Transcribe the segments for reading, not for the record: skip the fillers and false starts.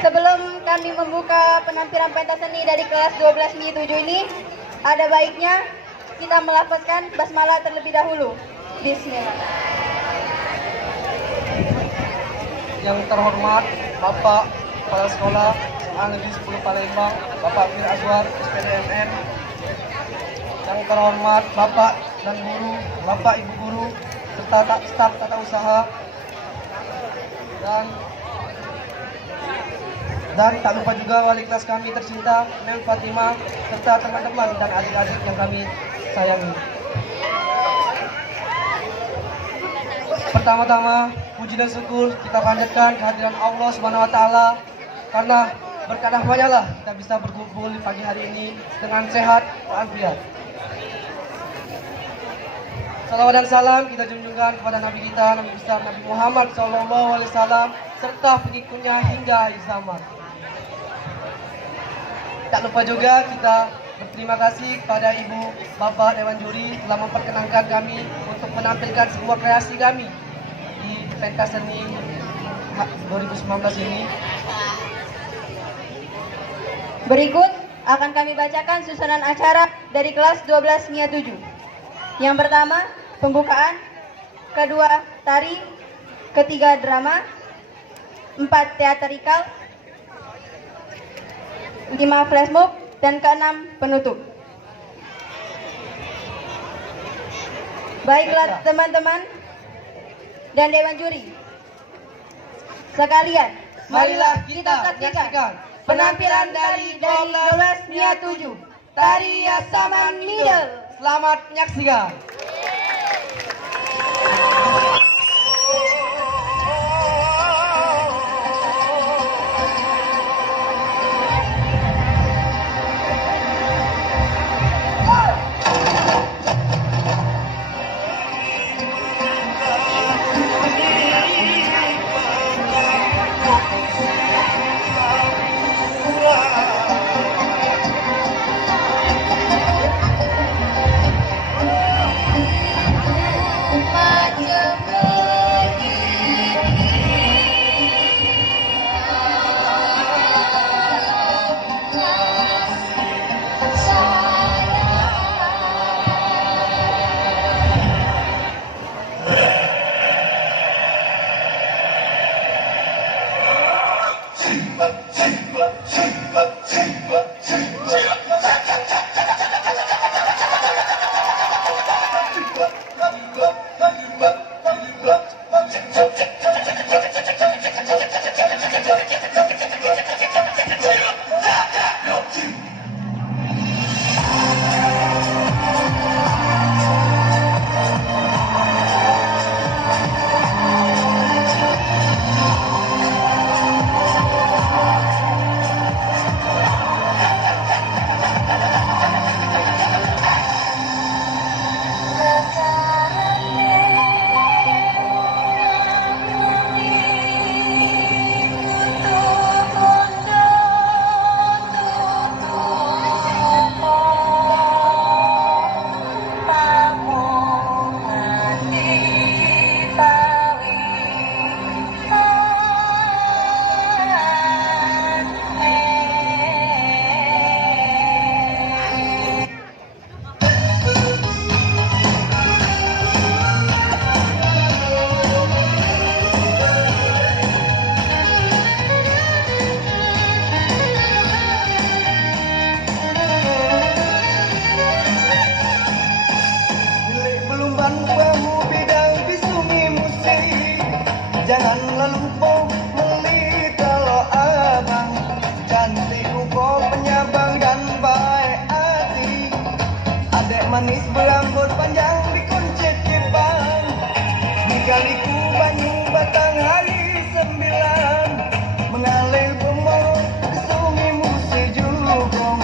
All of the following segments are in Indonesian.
Sebelum kami membuka penampilan pentas seni dari kelas 12 MI 7 ini, ada baiknya kita melafazkan basmalah terlebih dahulu. Bismillah. Yang terhormat Bapak Kepala Sekolah SMA Negeri 10 Palembang, Bapak Fir Azwar, SPDMN. Yang terhormat Bapak dan Guru, Bapak Ibu Guru, serta staf tata usaha, dan tak lupa juga wali kelas kami tercinta, Neng Fatimah, serta teman-teman dan adik-adik yang kami sayangi. Pertama-tama, puji dan syukur kita panjatkan kehadiran Allah Subhanahu wa taala, karena berkat rahmatnya kita bisa berkumpul di pagi hari ini dengan sehat walafiat. Salawat dan salam kita junjungkan kepada Nabi kita, Nabi besar Nabi Muhammad SAW, serta pengikutnya hingga akhir zaman. Tak lupa juga kita berterima kasih kepada Ibu Bapak Dewan Juri telah memperkenankan kami untuk menampilkan sebuah kreasi kami di pentas seni 2019 ini. Berikut akan kami bacakan susunan acara dari kelas 12 MIA 7. Yang pertama, pembukaan. Kedua, tari. Ketiga, drama. 4, teatrikal. 5, flash mob. Dan keenam, penutup. Baiklah teman-teman dan Dewan Juri sekalian, marilah kita saksikan penampilan dari 12 MIA 7, Tari Yasaman Middle. Selamat menyaksikan. Janganlah lupa beli kalau abang cantik, rupa penyabang dan baik hati. Adek manis berambut panjang dikuncit kipang, dikaliku banyu batang hari 9, mengalir pemorong di sungai musi jugong.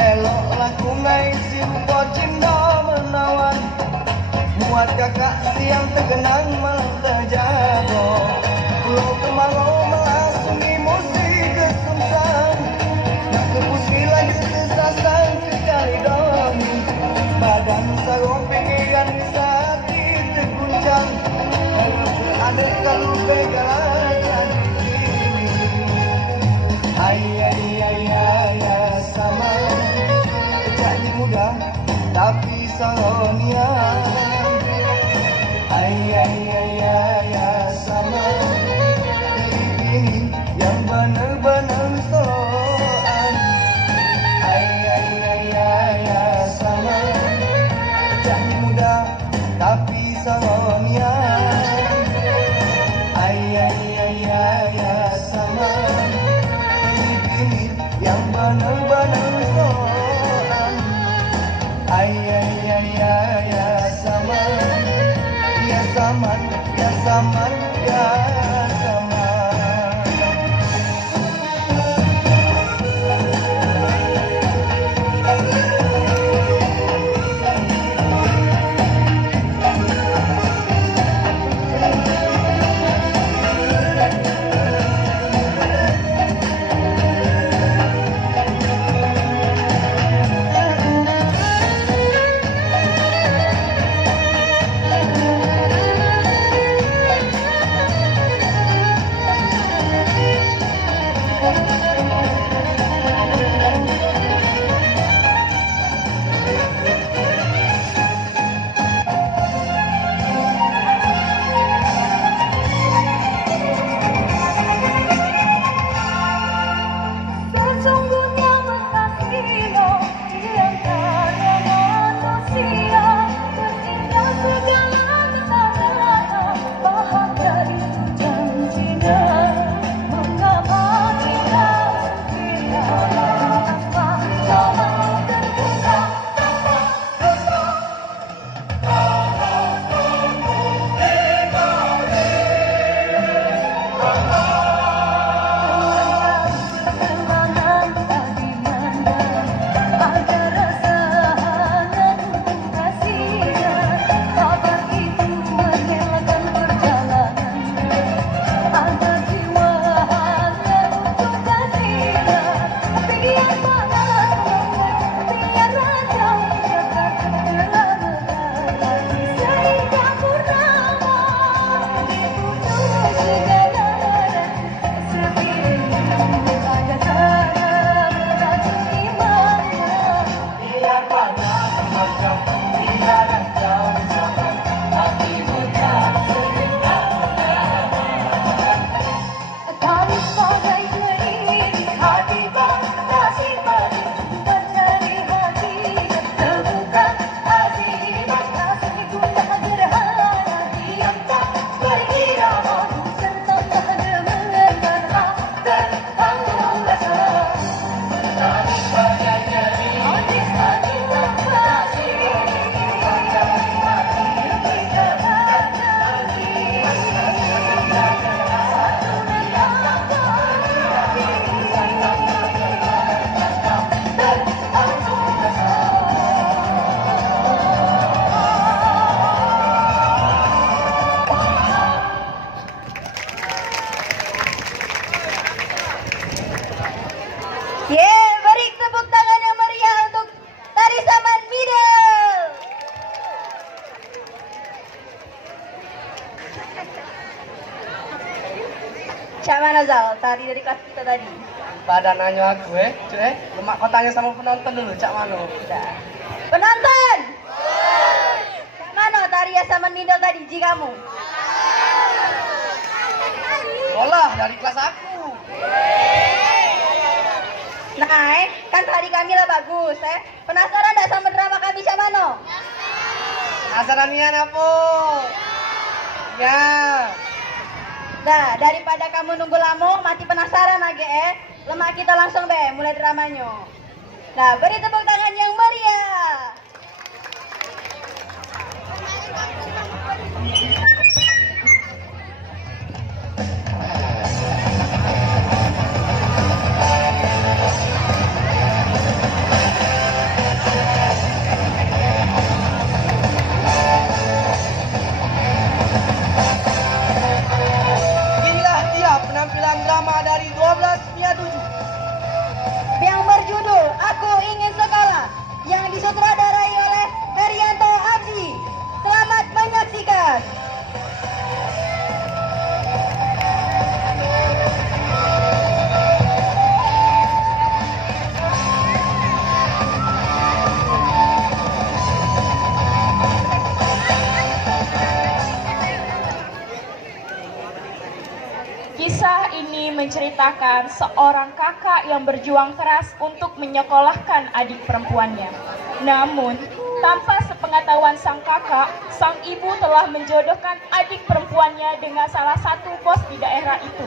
Eloklah kungai si rupa cinta menawan, muat kakak siang tergenang malam terjago. Pulau kemarau melasungi musik kesungsang, nak kepusi lanjut kesasang ke kali doni. Badan sarung pinggiran disati terguncang, kalau adek kalau pegangan ini. zaman dan zaman. Sesungguhnya mengasihimu yang karya manusia terindah segala metadata bahagia itu janjinya mengapa kita tanpa jalan terbuka tanpa kenangan tadi mana ada rasa hangat untuk kasihnya kabar itu menghilangkan perjalanannya ada jiwa hangat untuk kasihnya biar panas biar raja jagat telah mengalami sehingga purnama di ujung segala sepi ada cara meracuni mana biar panas macam biar engkau bersama hatimu tak sedekat kami sebagai pengiring hati fantasi padi mencari hati terbuka hati kasih gundah gerhana diam tak berirama serta tak dengarkan tertanggung rasa kami sebagai pengiring hati fantasi mencari hati tidak ada Beri tepuk tangan yang meriah untuk Tari Saman Middle. Cak mana Zal, tari dari kelas kita tadi? Pada nanya aku lemak kau tanya sama penonton dulu, Cak Mano. Udah. Penonton! Cak mana tari Saman Middle tadi, Ji kamu? Olah dari kelas aku. Nah, kan tari kami lah bagus, Penasaran gak sama drama kami Cak Mano? Asaranian apa? Ya. Nah, daripada kamu nunggu lama, mati penasaran lagi lemak kita langsung mulai dramanya. Nah, beri tepuk tangan yang meriah. Inilah dia penampilan drama dari 12 Mia 7. Yang berjudul Aku Ingin Sekolah, yang disutradarai oleh Herianto Abdi. Selamat menyaksikan. Kisah ini menceritakan seorang kakak yang berjuang keras untuk menyekolahkan adik perempuannya. Namun, tanpa sepengetahuan sang kakak, sang ibu telah menjodohkan adik perempuannya dengan salah satu bos di daerah itu.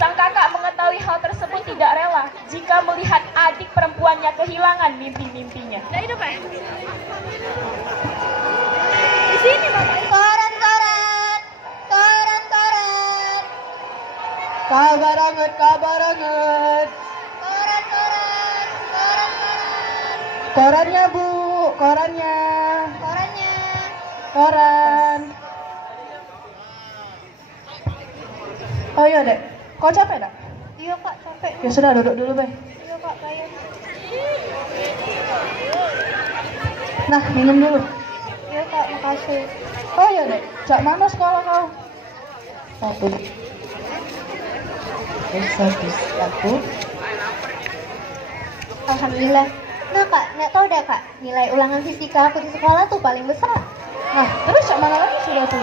Sang kakak mengetahui hal tersebut tidak rela jika melihat adik perempuannya kehilangan mimpi-mimpinya. Nah, itu Pak. Di sini Bapak. Soran. Kabaranget, kabaranget. Koran. Korannya Bu, korannya. Koran. Oh iya dek, kau capek dak? Iya kak, capek. Ya sudah duduk dulu Be. Iya kak, kayak. Nah minum dulu. Iya kak, makasih. Oh iya dek, cak mana sekolah kau? Satu. Satu. Alhamdulillah. Nah kak, nggak tahu deh kak, nilai ulangan fisika aku di sekolah tuh paling besar. Nah terus cak mana lagi sudah tuh?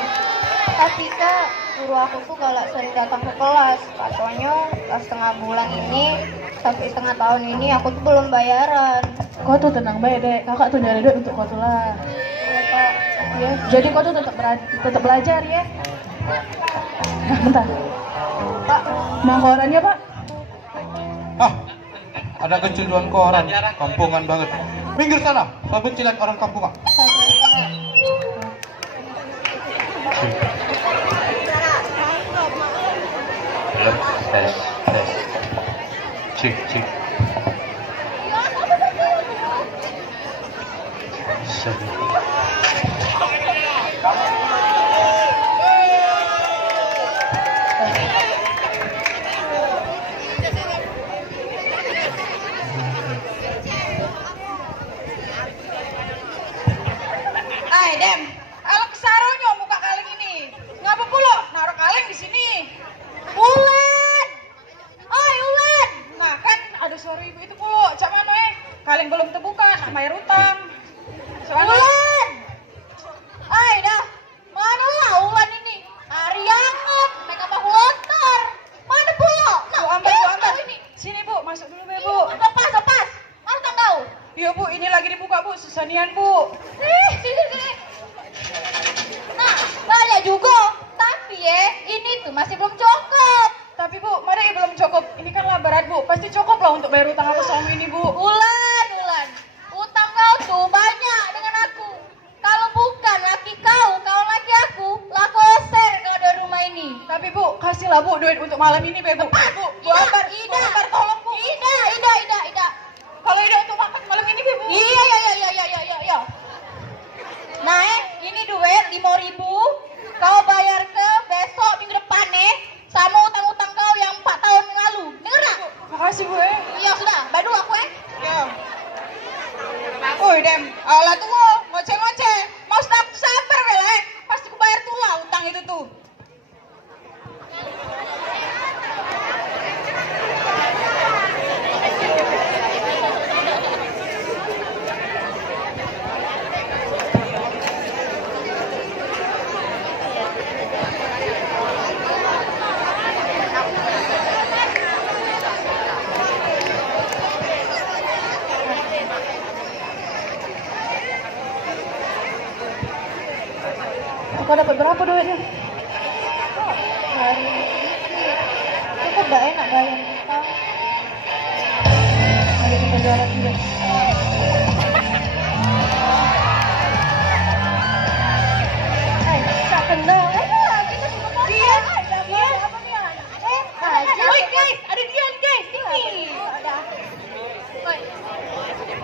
Tapi kak, guru aku tuh galak sering datang ke kelas. Katanya setengah bulan ini sampai setengah tahun ini aku tuh belum bayaran. Kau tuh tenang baik dek, kakak tuh nyari duit untuk kau tuh lah. Iya kak. Ya, jadi kau tuh tetap belajar ya. Nah bentar. Pak, Mau korannya Pak? Ah, ada kecanduan koran, kampungan banget. Minggir sana, saya benci lihat orang kampungan. Tes. Cik. Hai Dem, kalau kesaronyo buka kaleng ini. Ngapa pula naruh kaleng di sini? Ulan! Oi Ulan! Nah kan ada suara ibu itu pula. Cak mana kaleng belum terbuka, nak bayar utang. Ulan! Ai dah, mana lah Ulan ini? Hari anget, mereka mau lontar. Mana pula? Bu ambil. Ini. Sini Bu, masuk dulu be Bu. Lepas. Mana tahu? Iya Bu, ini lagi dibuka Bu, susanian Bu. Sini. Nah, banyak juga. Tapi ini tuh masih belum cukup. Tapi Bu, mari belum cukup. Ini kan lah berat Bu, pasti cukup lah untuk bayar utang aku selama ini Bu. Ulan. Utang kau tuh banyak dengan aku. Kalau bukan laki kau laki aku, lah kau share kalau dari rumah ini. Tapi Bu, kasihlah Bu duit untuk malam ini be Bu. Bu Ambar, tolong Bu. Ida. Kalau Ida untuk makan malam ini be Bu. Iya. Nah, ini duit 5.000. Kau bayar ke besok minggu depan sama utang-utang kau yang 4 tahun yang lalu. Dengar tak? Makasih Bu Iya sudah, badu aku Ya. Woi Dem, alah tunggu, ngoceh. Mau sabar bela pasti ku bayar tuh lah utang itu tuh. Kau dapat berapa duitnya? hari ini cukup gak enak bayar utang. Ayo kita jualan juga. Tak kenal. Kita suka makan. Dia. Guys, ada Dian guys. Ini.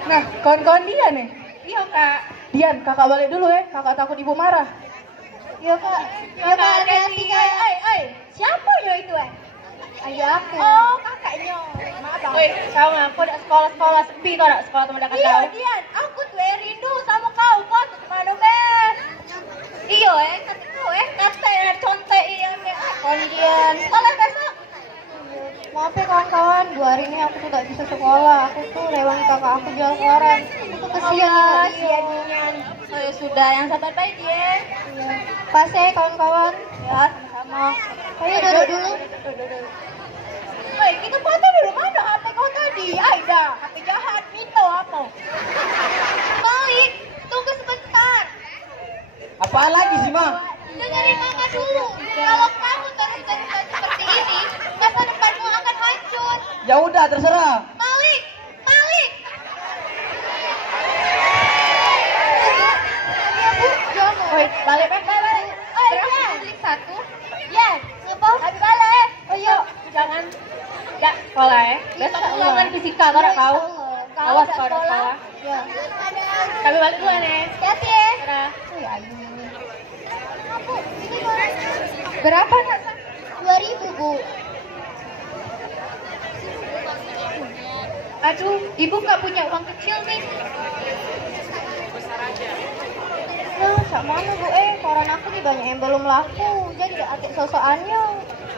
Nah, kawan-kawan dia nih. Iya Kak. Dian, kakak balik dulu ya. Kakak takut ibu marah. Iya kak. Iya kak, hati-hati kak. Siapa yo itu Ayo aku. Oh, kakaknya. Maaf bang. Woi, kau ngaku dak sekolah sepi tau dak sekolah teman dekat kau. Iya Dian, aku tuh rindu sama kau. Kau tuh kemana Ben? Iya kata kau kata contek iya Dian. Sekolah besok. Maaf ya kawan-kawan, 2 hari ini aku tuh gak bisa sekolah. Aku tuh lewat kakak aku jual koran. Aku tuh kesian Dian. Oh ya sudah, yang sabar baik dia. Iya. Pas ya kawan-kawan. Ya, sama-sama. Ayo duduk dulu. Woi, kita foto dulu mana HP kau tadi? Aida, HP jahat, Mito apa? Baik, tunggu sebentar. Apaan lagi sih, Ma? Dengerin mama dulu. Kalau kamu terus-terusan seperti ini, masa depanmu akan hancur. Ya udah, terserah. Malik. Woi, balik. Oh iya, klik 1. Ya, ngapa? Habis balik. Oh iya. sekolah ya. Besok Insya ulangan Allah. fisika karena Iya, kau. insya Allah. Kau Awas udah kau ada sekolah. Ya. Kami balik dulu nih. Hati-hati ya. Dadah. Wih, ayu. Bu, ini Berapa nak? 2.000 Bu. Aduh, ibu nggak punya uang kecil nih. Nah, sak mana Bu? Koran aku nih banyak yang belum laku. Jadi gak atik sosokannya.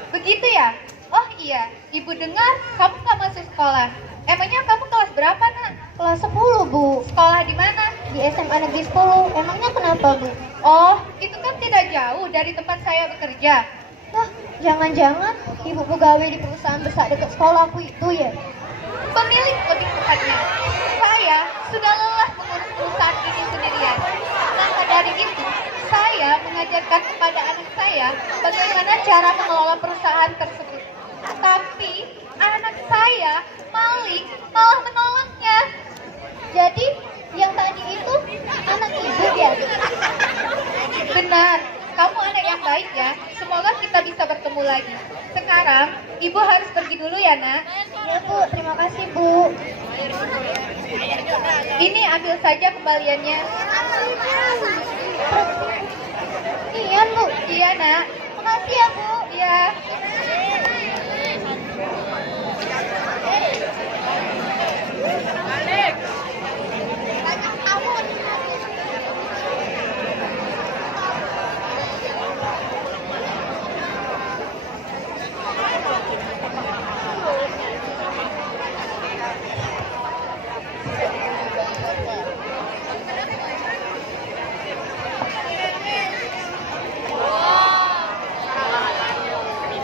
Begitu ya? Oh iya, ibu dengar kamu nggak masuk sekolah. Emangnya kamu kelas berapa nak? Kelas 10 Bu. Sekolah di mana? Di SMA Negeri 10. Emangnya kenapa Bu? Oh, itu kan tidak jauh dari tempat saya bekerja. Wah, jangan-jangan ibu pegawai di perusahaan besar dekat sekolahku itu ya? Pemilik lebih tepatnya. Saya sudah lelah mengurus perusahaan ini sendirian. Maka dari itu, saya mengajarkan kepada anak saya bagaimana cara mengelola perusahaan tersebut. Tapi anak saya maling malah menolaknya. Jadi, yang tadi itu anak ibu ya? Benar, kamu anak yang baik ya. Semoga kita bisa bertemu lagi. Sekarang, ibu harus pergi dulu ya nak. Ya Bu, terima kasih Bu. Ini ambil saja kembaliannya. Iya Bu. Iya nak. Makasih ya Bu. Iya.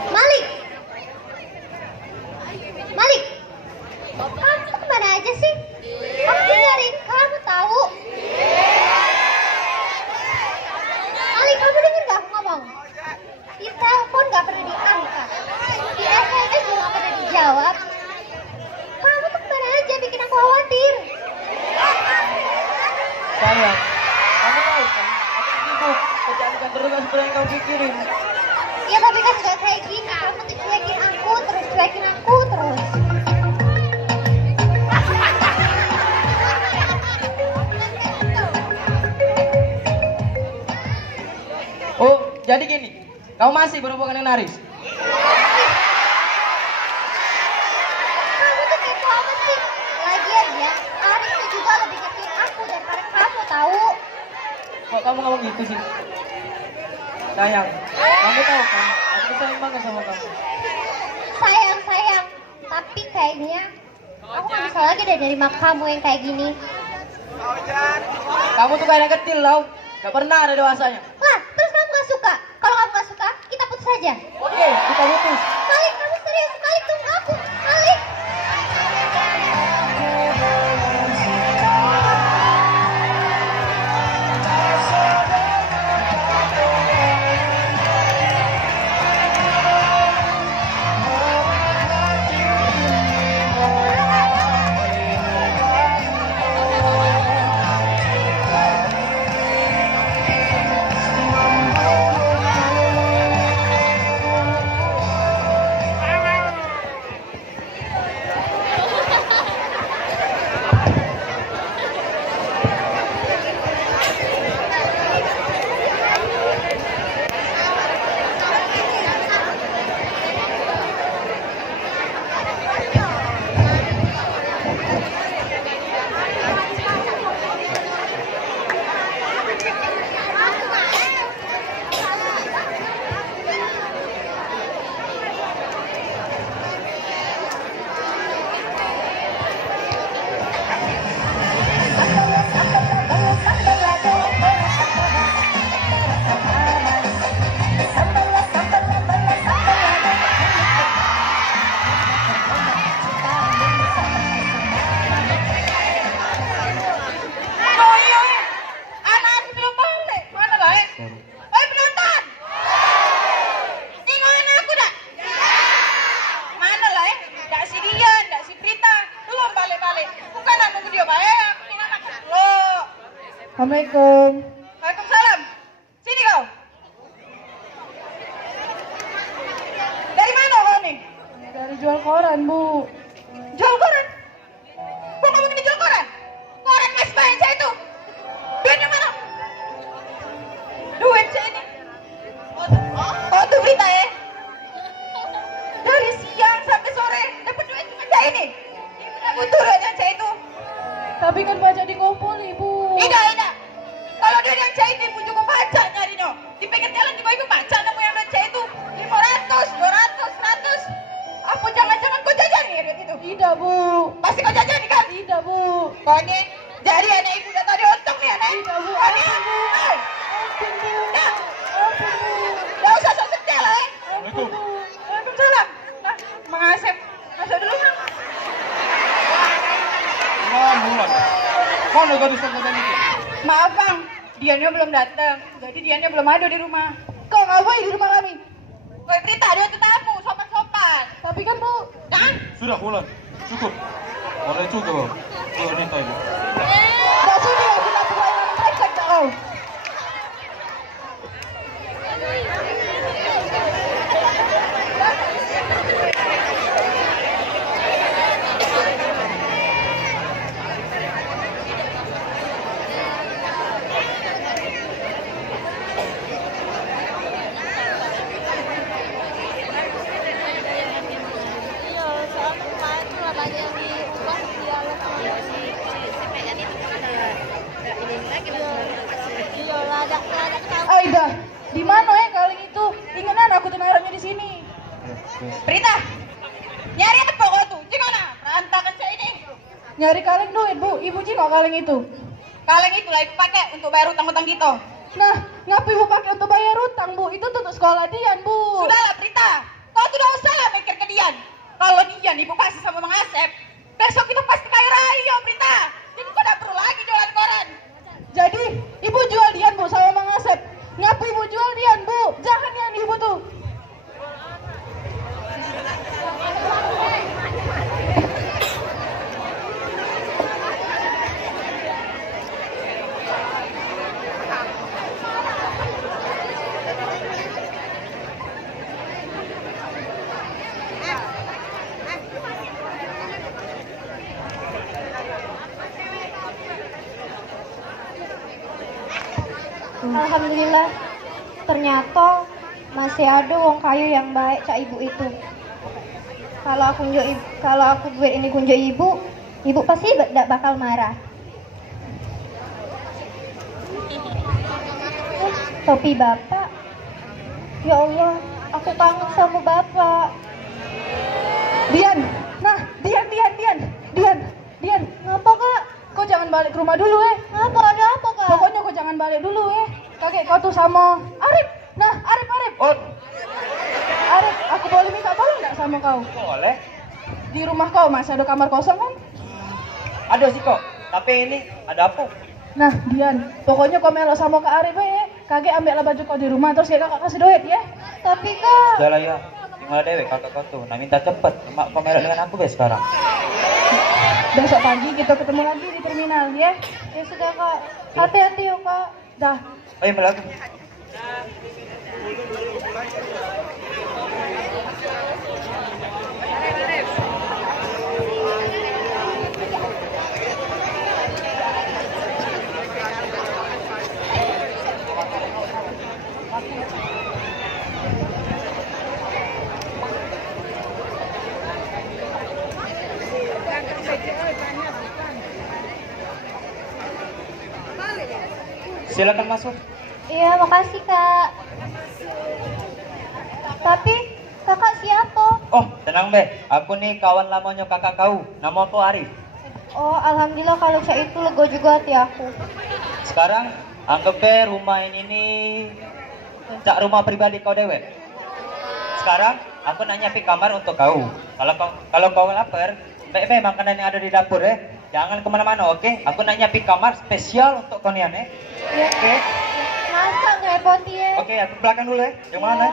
Malik. Malik. Kamu tuh kemana aja sih? Aku nyariin kamu tahu. Malik, kamu denger gak aku ngomong? Di telepon gak pernah diangkat. Di SMS juga gak pernah dijawab. Kamu tuh kemana aja bikin aku khawatir. Sayang, kamu tahu kan? Aku sibuk. Kerjaan di kantor gak seperti yang kau pikirin. Ya tapi kan gak kayak gini. Kamu tuh cuekin aku terus. Oh, jadi gini. Kau masih berhubungan dengan Naris? Kamu tuh kepo apa sih? Lagian ya, Aris tuh juga lebih kecil aku daripada kamu tahu. Kok kamu ngomong gitu sih? Sayang, kamu tahu kan? Aku sayang banget sama kamu. Sayang. Tapi kayaknya aku gak bisa lagi deh nerima kamu yang kayak gini. Kamu tuh kayak anak kecil tau. Gak pernah ada dewasanya. Lah, terus kamu gak suka? Kalau kamu gak suka, kita putus aja. Oke, kita putus. Malik, kamu serius? Malik, tunggu aku. Malik. Assalamualaikum. Waalaikumsalam. Sini kau. Dari mana kau nih? Dari jual koran, Bu. Jual koran? Kok kamu ini jual koran? Koran Mas bayar saya itu. Duitnya mana? Duit saya ini. Oh, tuh berita ya. Dari siang sampai sore dapat duit cuma saya ini. Ini butuh duitnya saya itu. Tapi kan baca di Kompol, Ibu. Ida. Kalau dia yang saya ibu juga baca nyarinya. Di pinggir jalan juga ibu baca nemu yang duit saya itu 500, 200, 100. Apa jangan-jangan kau jajan ya duit itu? Tidak, Bu. Pasti kau jajan kan? Tidak, Bu. Kau ini dari anak ibu udah tadi untung nih anak. Tidak, Bu. Kau ini, Ampun, Bu. Nah, Ampun, Bu. nggak usah sok kecil lah. Ampun, Bu. Waalaikumsalam. Nah, mengasep. Masuk dulu. Bulan. Mana gadis yang kata itu? Maaf bang, Diannya belum datang. Jadi Diannya belum ada di rumah. Kau ngapain di rumah kami? Woi Prita, dia itu tamu, sopan-sopan. Tapi kan, Bu. Kan? Sudah Bulan. Cukup. Boleh juga, Bang. Tuh, ini tadi. Gak sudi ya kita pelayanan brengsek tak kau. Aida, di mana ya kaleng itu? Ingenan aku tuh naruhnya di sini. Prita, nyari apa kau tuh? Gimana? Berantakan saya ini. Nyari kaleng duit, Bu. Ibu cino kaleng itu. Kaleng itu lah ibu pakai untuk bayar utang-utang kita. Nah, ngapa ibu pakai untuk bayar utang, Bu? Itu untuk sekolah Dian, Bu. Sudahlah Prita, kau tuh udah usah lah mikir ke Dian. Kalau Dian ibu kasih sama Bang Asep, besok kita pasti kaya raya Prita. Jadi kau tidak perlu lagi jualan koran. Jadi, ibu jual Dian, Bu, sama Mang Asep. Ngapa ibu jual Dian, Bu? Jangan yang ibu tuh. Alhamdulillah, ternyata masih ada wong kayu yang baik cak ibu itu. Kalau aku duit ini kunjuk ibu pasti tidak bakal marah. Tapi bapak, ya Allah, aku kangen sama bapak. Dian, nah, Dian. Ngapa kak? Kau jangan balik ke rumah dulu, Ngapa ada apa kak? Pokoknya kau jangan balik dulu, Kakek kau tuh sama Arif. Nah, Arif. Oh, Arif, aku boleh minta tolong nggak sama kau? Boleh. Di rumah kau masih ada kamar kosong kan? Ada sih kok. Tapi ini ada apa? Nah, Dian, pokoknya kau melok sama Kak Arif Kakek ambillah baju kau di rumah terus kakak kasih duit ya. Tapi kak, Sudahlah ya. Tinggal dewe kakak kau tuh. Nah minta cepet. Mak pameran dengan aku be sekarang. Besok pagi kita ketemu lagi di terminal ya. ya sudah kak. Hati-hati ya kak. Dah. Ayo melagi. Silakan masuk. Iya, makasih kak. Tapi kakak siapa? Oh, tenang be. Aku nih kawan lamanya kakak kau. Nama aku Arif. Oh, alhamdulillah kalau saya itu lega juga hati aku. Sekarang anggap be rumah ini nih cak rumah pribadi kau dewe. Sekarang aku nanya pi kamar untuk kau. Kalau kau lapar, be makanan yang ada di dapur jangan kemana-mana, oke? Aku nanya pi kamar spesial untuk kau nian Ya. Oke? Masa ngerepoti ya? Oke, aku ke belakang dulu Yang mana?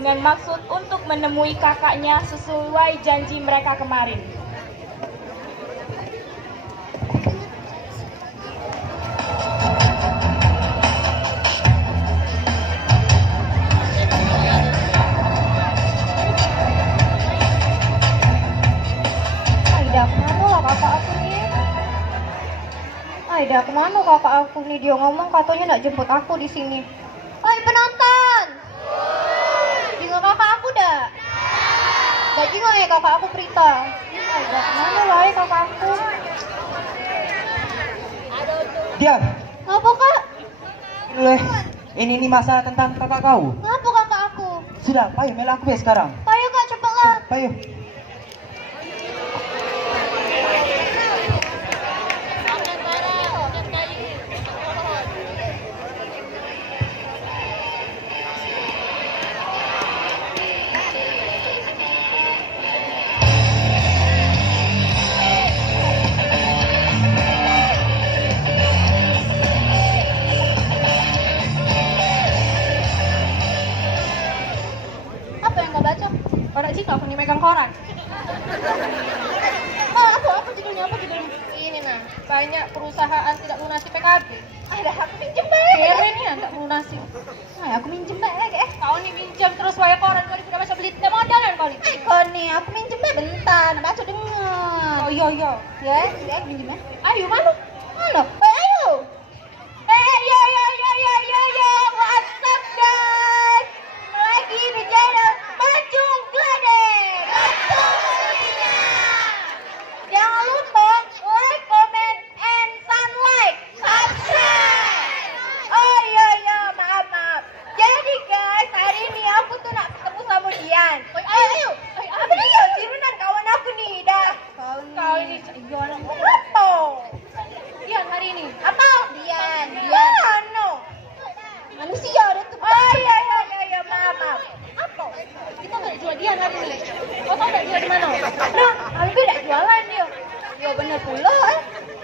dengan maksud untuk menemui kakaknya sesuai janji mereka kemarin. Aida, kemana lah kakak aku nih? Aida, kemana kakak aku nih? Dia ngomong katanya nak jemput aku di sini. Oi penonton, jenguk kakak aku dah. Gak jenguk ya kakak aku Prita. Aida, kemana lah ya kakak aku? Diam. Ngapa kak? Leh, ini masalah tentang kakak kau. Ngapa kakak aku? Sudah, payo mela aku ya sekarang. Payo kak, cepatlah. Payo. Apa yang kau baca? Orang jika aku nih megang koran. Apa judulnya? Apa judulnya? Ini nah, banyak perusahaan tidak lunasi PKB. Ada aku minjem baik. Keren ya, nggak lunasi. Aku minjem baik. Kau nih minjam terus waya koran kau tidak baca beli tidak modalan kau nih. Kau nih, aku minjem baik bentar. Nak baca dengar. Oh iya. Ya, aku minjem ya. Ayo mana? Mana? Ayo. Yo. What's up guys? Lagi di channel Bacung Gladek. Jangan lupa like, comment, and sunlight. Subscribe. Oh iya, maaf. Jadi guys, hari ini aku tuh nak ketemu sama Dian. Ayo. Apa dia? Cirunan kawan aku nih, dah. Kau ini jualan Apa? Dian hari ini. Apa? Dian. Mana? Manusia ada tuh. Oh iya, maaf. Apa? Kita nggak jual Dian hari ini. Kau tahu nggak dia di mana? Nah, Albi udah jualan dia. Ya benar pula.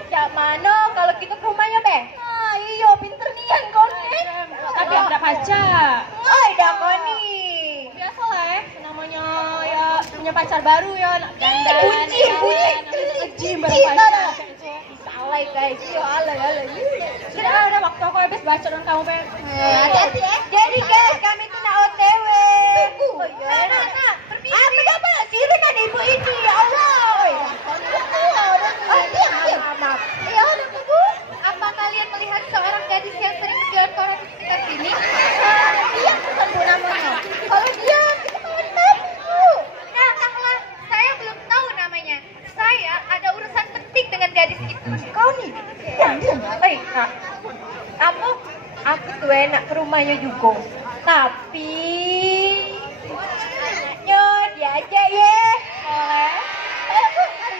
Ya mana kalau kita ke rumahnya, Be? Ah, iya, pinter nian kau nih. Tapi ada pajak. Ay, dah kau nih. Biasa lah namanya ya punya pacar baru ya. Bucin. Bucin baru pacar. Salah guys. Yo, alay. Sudah ada waktu aku habis baca dengan kamu Pe. Hati-hati ya. Jadi guys, kami tuh nak OTW. Oh iya. Nah. Aku dapat sirikan ibu ini. Ya Allah. Maaf. Ya udah Bu. Apa kalian melihat seorang gadis yang sering berjualan koran di sekitar sini? Dia bukan Bu namanya. Kalau dia kita kawan baru. Nah, saya belum tahu namanya. Saya ada urusan penting dengan gadis itu. Kau nih. Diam. Kak. Aku tuh enak ke rumahnya juga. Tapi anaknya dia aja ya. Boleh. Ayo Bu, mari.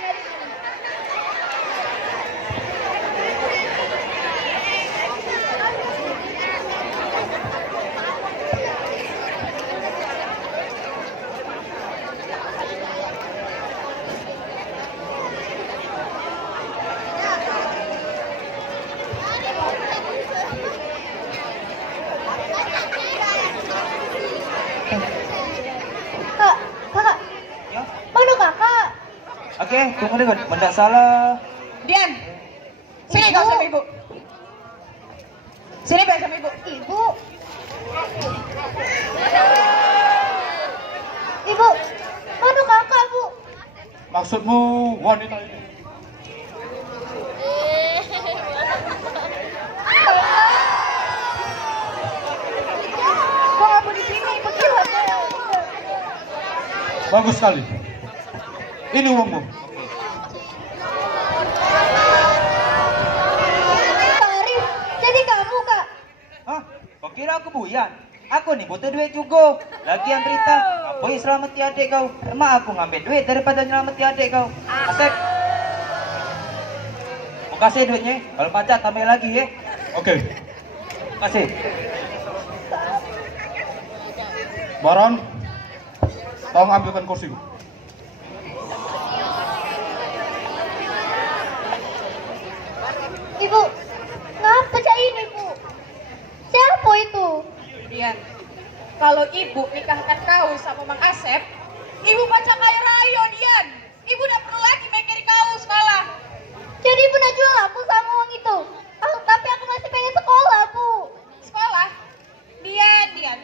Kakak. Ya. Mana kakak? Oke, tunggu dulu. Mendak salah. Dian. Sini kau sama ibu. Sini Pe sama ibu. Ibu, mana kakak Bu? Maksudmu wanita ini? Kok kamu di sini? Pergilah saya. Bagus sekali. Ini uangmu. Tarif, jadi kamu kak? Hah? Kau kira aku buyan? Aku nih butuh duit juga. Lagian Rita, apa yang selamati adik kau? Emang aku ngambil duit daripada nyelamati adik kau. Asep. Mau kasih duitnya? Kalau pajak tambah lagi ya. Oke. Kasih. Baron, tolong ambilkan kursi. Ibu, ngapa cak ini Bu? Siapa itu? Dian. Kalau ibu nikahkan sama Mang Asep, ibu baca kayak rayo Dian. Ibu udah perlu lagi mikir kau sekolah. Jadi ibu nak jual aku sama uang itu. Tapi aku masih pengen sekolah, Bu. Sekolah? Dian.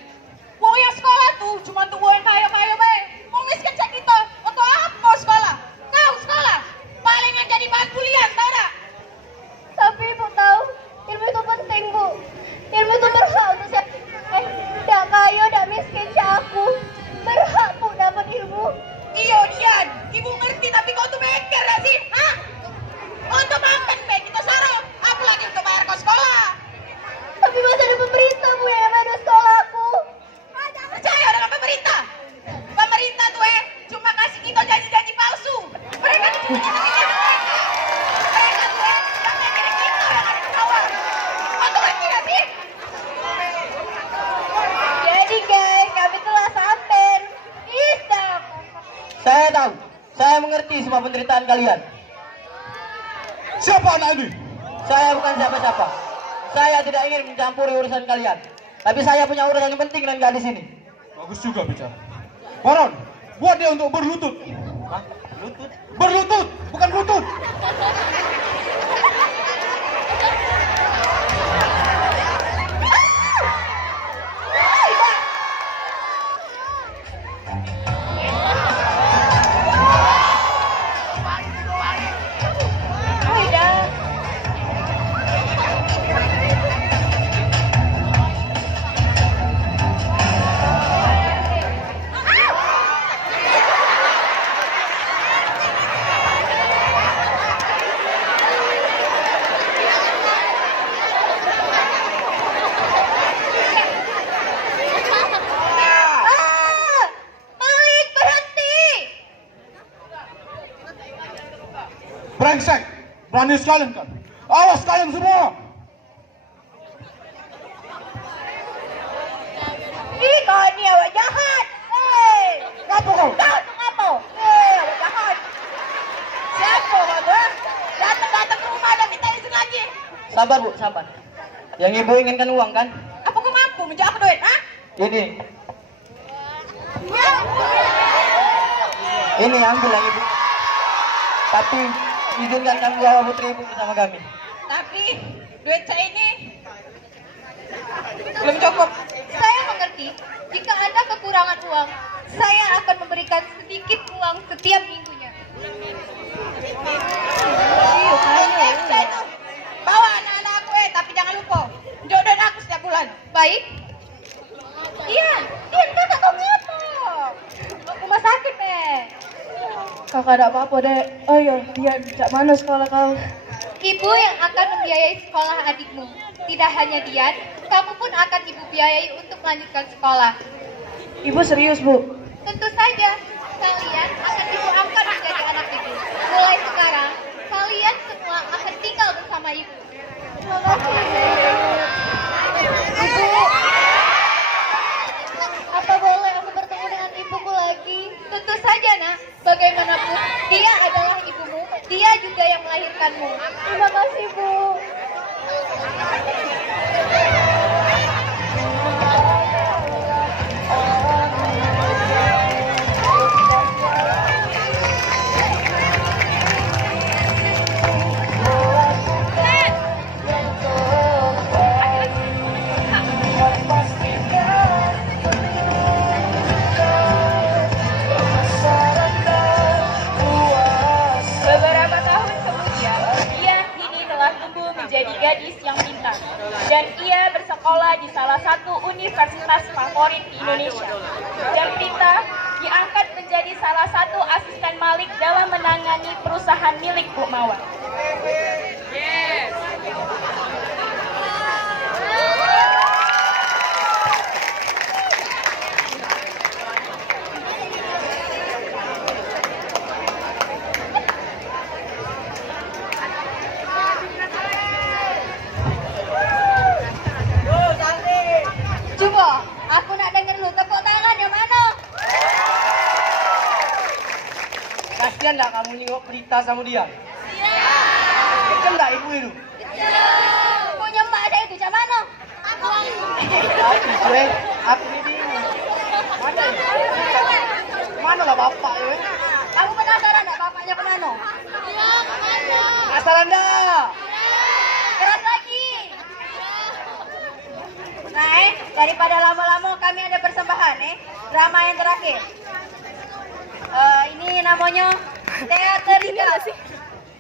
Mau yang sekolah tuh cuma tuh yang kaya-kaya bae. Mau miskin cek kita. Untuk apa sekolah? Kau sekolah paling yang jadi bahan bulian, tau gak? Tapi ibu tahu, ilmu itu penting, Bu. Ilmu itu berhak untuk siapa. Dak kaya, dak miskin siapa aku. Berhak, Bu, dapat ilmu. Iyo Dian, ibu ngerti tapi kau tuh mikir gak sih? Hah? Untuk makan be kita saruh, apalagi untuk bayar kos sekolah. Tapi masih ada pemerintah, Bu, yang namanya sekolah aku. Jangan percaya dengan pemerintah. Pemerintah tuh cuma kasih kita janji-janji palsu. Mereka tuh cuma nyamperin mereka tuh yang mikirin kita yang ada di bawah. Kau tuh ngerti gak sih? Jadi guys, kami telah sampai. Isam. Saya tahu. Saya mengerti semua penderitaan kalian. Siapa anak ini? Saya bukan siapa-siapa. Saya tidak ingin mencampuri urusan kalian. Tapi saya punya urusan yang penting dengan gadis ini. Bagus juga bicara. Baron, buat dia untuk berlutut. Hah? Lutut? Berlutut, bukan lutut. Malik, berhenti. Brengsek, berani sekali kan? Awas kalian semua. Ih, kau ni awak jahat. Hei, Ngapa kau? kau tu ngapa? Hei, awak jahat. Siapa kau tuh? Datang-datang ke rumah dan minta izin lagi. Sabar bu, sabar. Yang ibu inginkan uang kan? Apa kau mampu menjawab duit? Hah? Ini. Ini ambil yang ibu. Tapi izinkan kami bawa putri ibu bersama kami. Tapi duit saya ini belum cukup. Saya mengerti, jika Anda kekurangan uang, saya akan memberikan sedikit uang setiap minggunya. Saya itu bawa anak-anak aku tapi jangan lupa jodohin aku setiap bulan. Baik? Iya, kakak kau ngapa? Mau rumah sakit, Kakak ada apa-apa, Dek. Oh iya, dia cak mana sekolah kau? Ibu yang akan membiayai sekolah adikmu. Tidak hanya Dian, kamu pun akan ibu biayai untuk melanjutkan sekolah. Ibu serius, Bu? Tentu saja, kalian akan ibu angkat menjadi anak ibu. Mulai sekarang, kalian semua akan tinggal bersama ibu. Terima kasih, Ibu. Apa boleh aku bertemu dengan ibuku lagi? Tentu saja, nak. Bagaimanapun, dia adalah ibumu. Dia juga yang melahirkanmu. Terima kasih, Bu. Beberapa tahun kemudian, ia kini telah tumbuh menjadi gadis yang pintar. Dan ia bersekolah di salah satu universitas favorit di Indonesia. Dan Prita diangkat menjadi salah satu asisten Malik dalam menangani perusahaan milik Bu Mawar. Coba, aku nak dengar lu tepuk tangan yang mana? Kasian tak kamu nengok Prita sama dia? Kecil tak ibu itu? Punya mbak ada itu, macam mana? Aku ini bingung. Mana? Mana lah bapak ya? Kamu penasaran nggak bapaknya Penano? Penasaran dah. Keras lagi. Nah, daripada lama-lama kami ada persembahan, drama yang terakhir. Ini namanya teater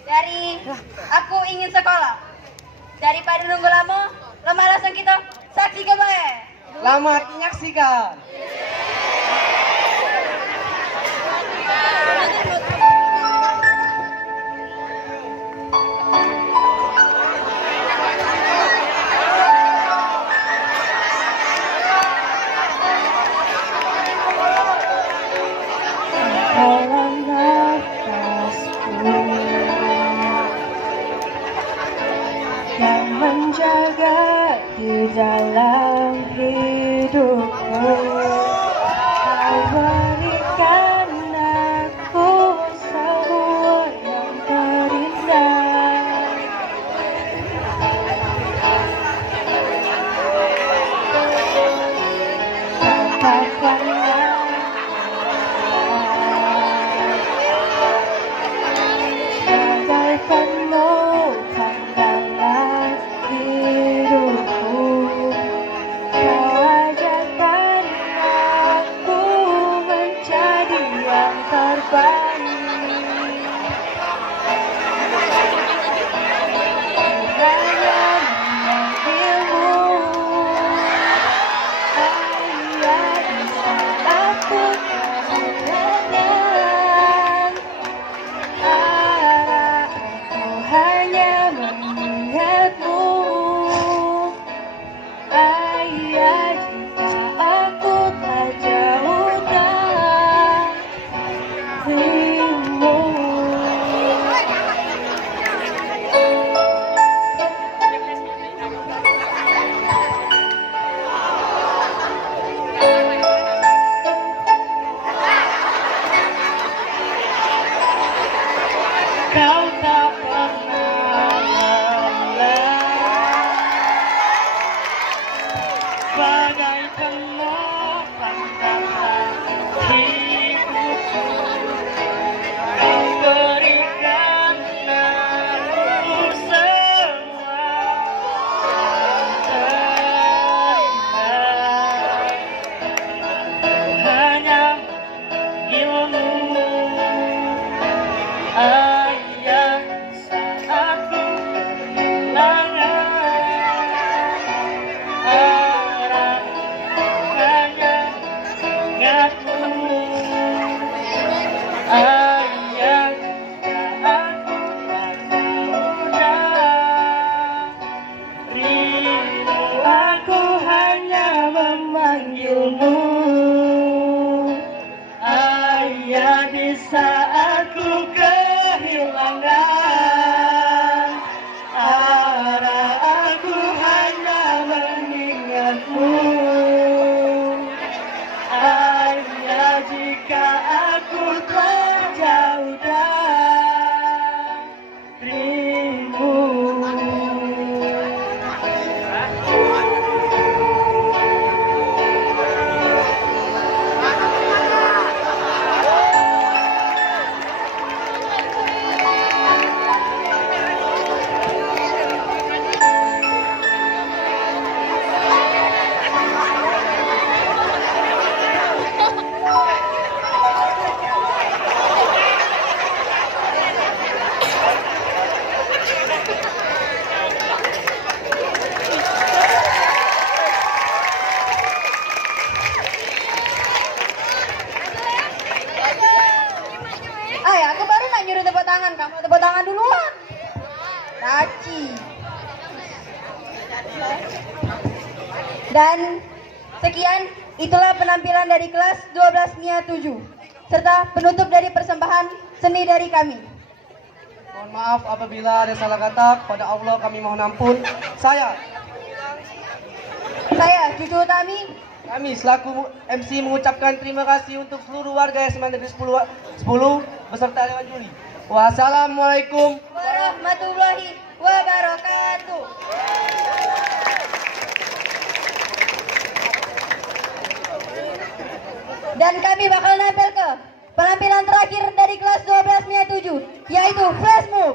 dari Aku Ingin Sekolah. Daripada nunggu lama, langsung kita saksikan baik. Selamat menyaksikan. Dalam nafasku yang menjaga di dalam hidupku, kau berikan aku semua yang terindah. Katakanlah bagai penuhan dalam hidupku, kau ajarkan aku menjadi yang terbaik. Hanya memanggilmu, ayah di saat aku kehilangan arah, aku hanya mengingatmu, ayah, jika aku tak jauh darimu. Kau tak pernah lelah, bagai penopang dalam hidupku, kau berikan aku semua terindah. Hanya ilmu, ayah, saat ku kehilangan arah, hanya ingatmu, ayah, saat ku tak jauh darimu, aku hanya memanggilmu, ayah, di saat ku kehilangan arah, aku hanya mengingatmu, ayah, jika aku terjauh darimu. Aku baru nak nyuruh tepuk tangan, kamu tepuk tangan duluan. Caci. Dan sekian, itulah penampilan dari kelas 12 NIA 7 serta penutup dari persembahan seni dari kami. Mohon maaf apabila ada salah kata. Pada Allah kami mohon ampun. Saya Cucu Utami, kami selaku MC mengucapkan terima kasih untuk seluruh warga SMA Negeri 10 beserta Dewan Juri. Wassalamualaikum warahmatullahi wabarakatuh. Dan kami bakal nempel ke penampilan terakhir dari kelas 12 nya 7, yaitu Flash Move.